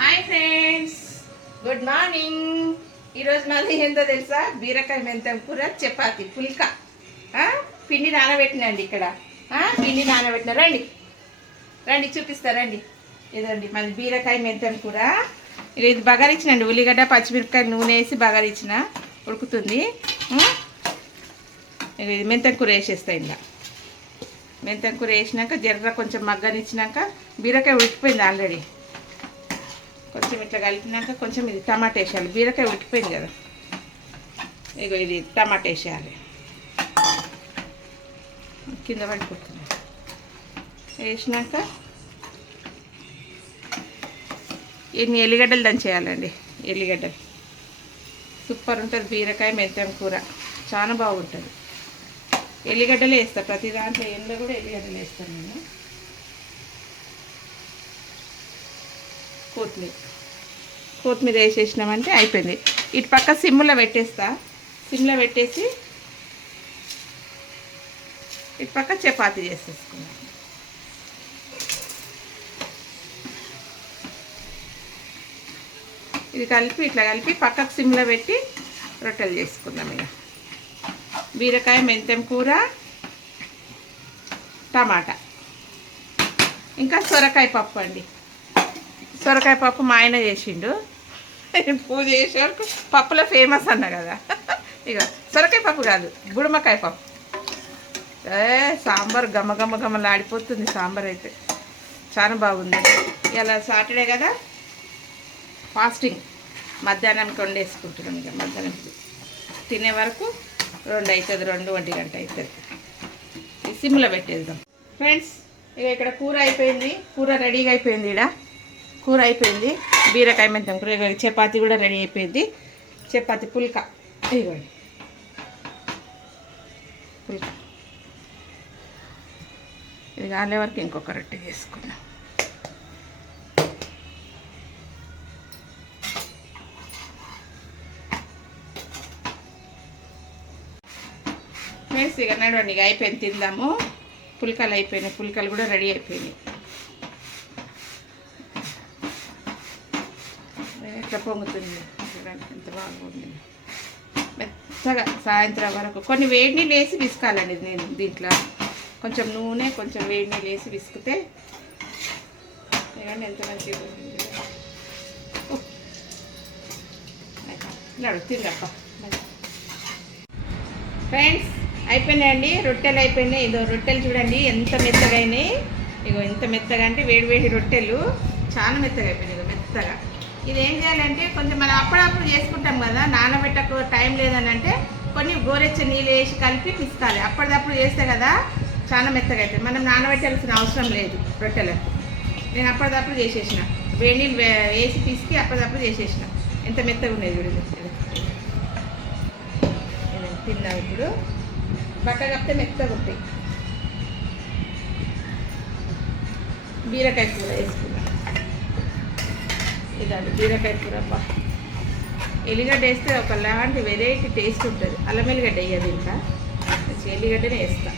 Hi friends, good morning. ఈరోజు మాది ఏంటో తెలుసా? బీరకాయ మెంతం కూర, చపాతి, పుల్కా. పిండి నానబెట్టినండి ఇక్కడ. పిండి నానబెట్టిన. రండి రండి చూపిస్తా రండి. ఇదండి మాది బీరకాయ మెంతం కూర. ఇది బగారిచ్చినండి. ఉల్లిగడ్డ పచ్చిమిరపకాయ నూనె వేసి బగారిచ్చిన, ఉడుకుతుంది. ఇది మెంతం కూర వేసేస్తా. ఇలా మెంతం కూర వేసినాక జర్ర కొంచెం మగ్గనిచ్చినాక బీరకాయ ఉడికిపోయింది ఆల్రెడీ. కొంచెం ఇట్లా కలిపినాక కొంచెం ఇది టమాటా వేసేయాలి. బీరకాయ ఉడికిపోయింది కదా, ఇగో ఇది టమాటా వేసేయాలి. కింద పడిపోతుంది. వేసినాక ఎన్ని ఎల్లిగడ్డలు దంచేయాలండి. ఎల్లిగడ్డలు సూపర్ ఉంటుంది. బీరకాయ మెంతం కూర చాలా బాగుంటుంది. ఎల్లిగడ్డలు వేస్తా ప్రతి దాంట్లో. ఎండ కూడా ఎల్లిగడ్డలు వేస్తాను నేను. కొత్తిమీర వేసేసినామంటే అయిపోయింది. ఇటు పక్క సిమ్లో పెట్టేస్తా. సిమ్లో పెట్టేసి ఇటు పక్క చపాతీ చేసేసుకున్నాం. ఇది కలిపి ఇట్లా కలిపి పక్కకు సిమ్లో పెట్టి రొట్టెలు చేసుకుందాం. ఇక బీరకాయ మెంతం కూర, టమాటా, ఇంకా సొరకాయ పప్పు అండి. సొరకాయ పప్పు మా ఆయన చేసిండు. పూజ చేసే వరకు పప్పులో ఫేమస్ అన్న కదా. ఇక సొరకాయ పప్పు కాదు, బుడమకాయ పప్పు. సాంబార్ గమ గమ గమలాడిపోతుంది. సాంబార్ అయితే చాలా బాగుంది. ఇలా సాటర్డే కదా, ఫాస్టింగ్. మధ్యాహ్నానికి వండేసుకుంటున్నాం. ఇక మధ్యాహ్నం తినే వరకు 2 అవుతుంది, 2-1 గంట అవుతుంది. సిమ్లో పెట్టేద్దాం ఫ్రెండ్స్. ఇక ఇక్కడ కూర అయిపోయింది. కూర రెడీగా అయిపోయింది. ఇక్కడ కూర అయిపోయింది. బీరకాయ మెంతం కూర. చపాతీ కూడా రెడీ అయిపోయింది. చపాతీ పుల్కా. ఇదిగోండి పుల్కా. ఇది కాలే వరకు ఇంకొక రొట్టె చేసుకున్నాం. ఫ్రెండ్స్ ఇక నడవండి. ఇక అయిపోయింది, తిందాము. పుల్కాలు అయిపోయినాయి. పుల్కాలు కూడా రెడీ అయిపోయినాయి. ఎట్లా పొంగుతుంది చూడండి, ఎంత బాగుంది. మెత్తగా సాయంత్రం వరకు కొన్ని వేడి నీళ్ళు వేసి విసుకాలండి. నేను దీంట్లో కొంచెం నూనె, కొంచెం వేడి నీళ్ళు వేసి విసుకుతే ఎంత మంచిగా నడుతుందప్ప. ఫ్రెండ్స్ అయిపోయినాయండి, రొట్టెలు అయిపోయినాయి. ఇదో రొట్టెలు చూడండి ఎంత మెత్తగా అయినాయి. ఇగో ఎంత మెత్తగా అంటే వేడి రొట్టెలు చాలా మెత్తగా అయిపోయినాయి. ఇగో మెత్తగా. ఇది ఏం చేయాలంటే కొంచెం మనం అప్పుడప్పుడు చేసుకుంటాం కదా, నానబెట్టకు టైం లేదని అంటే కొన్ని గోరెచ్చ నీళ్ళు వేసి కలిపి పిసుకాలి. అప్పటిదప్పుడు చేస్తే కదా చాలా మెత్తగా అవుతుంది. మనం నానబెట్టాల్సిన అవసరం లేదు రొట్టెలకు. నేను అప్పటిదప్పుడు చేసేసిన, వేడి నీళ్ళు వేసి పిసికి అప్పటిదప్పుడు చేసేసిన. ఎంత మెత్తగా ఉన్నాయి చూడండి. తిన్నా ఇప్పుడు బట్ట కప్పితే మెత్తగా ఉంటాయి. బీరకాయ కూర వేసుకున్నాం. ఇదండి బీరకాయ కూర. ఎల్లిగడ్డ వేస్తే ఒకలాంటి వెరైటీ టేస్ట్ ఉంటుంది. అల్లం ఎల్లిగడ్డ వేయదు, ఇంకా ఎల్లిగడ్డనే వేస్తా.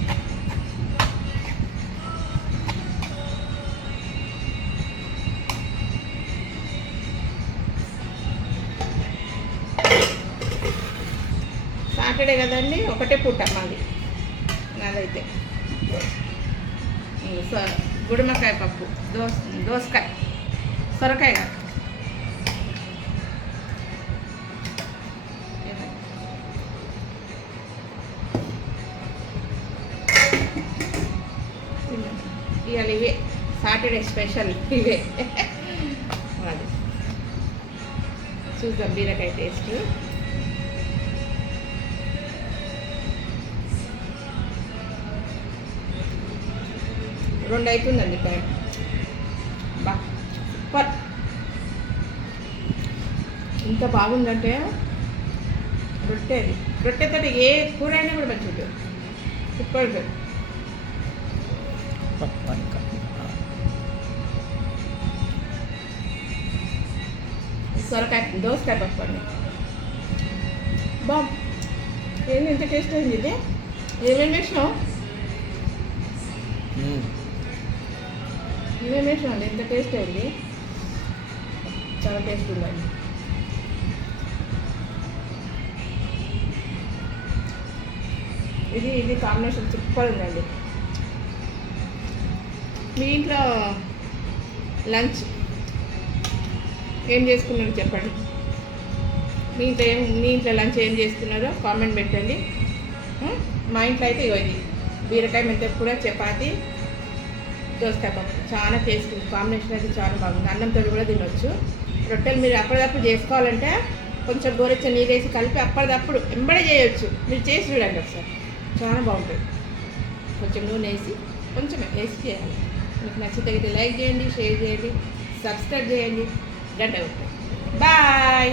సాటర్డే కదండి, ఒకటే పూట మాది. నాదైతే గుడిమకాయ పప్పు, దోసకాయ, సొరకాయ కాదు. ఇవాళ ఇవే సాటర్డే స్పెషల్, ఇవే. అది చూద్దాం బీరకాయ టేస్ట్. రెండు అవుతుందండి టైం. బా సూపర్. ఇంత బాగుందంటే రొట్టెతో ఏ కూర అయినా కూడా మంచిగా ఉంటుంది. సూపర్ ఉంటుంది. సొరకాయ దోసకాయ పప్పు అండి. బామ్ ఏంది ఎంత టేస్ట్ అయింది ఇది? ఏమేమి వేసినావు? మేము వేసామండి, ఎంత టేస్ట్ అయింది, చాలా టేస్ట్ ఉందండి. ఇది కాంబినేషన్ సూపర్ ఉందండి. మీ ఇంట్లో లంచ్ ఏం చేసుకున్నారో చెప్పండి. మీ ఇంట్లో లంచ్ ఏం చేస్తున్నారో కామెంట్ పెట్టండి. మా ఇంట్లో అయితే ఇగో ఇది బీరకాయ మెంతకూర, చపాతి, దోసకాయ పప్పు చాలా టేస్ట్, కాంబినేషన్ అయితే చాలా బాగుంది. అన్నంతో కూడా తినొచ్చు. రొట్టెలు మీరు అప్పటిదప్పుడు చేసుకోవాలంటే కొంచెం గోరెచ్చని నీళ్ళు వేసి కలిపి అప్పటిదప్పుడు ఎంబడే చేయొచ్చు. మీరు చేసి చూడండి ఒకసారి, చాలా బాగుంటుంది. కొంచెం నూనె వేసి కొంచెం వేసి చేయాలి. మీకు నచ్చితే లైక్ చేయండి, షేర్ చేయండి, సబ్స్క్రైబ్ చేయండి, గంట కొట్టండి. బాయ్.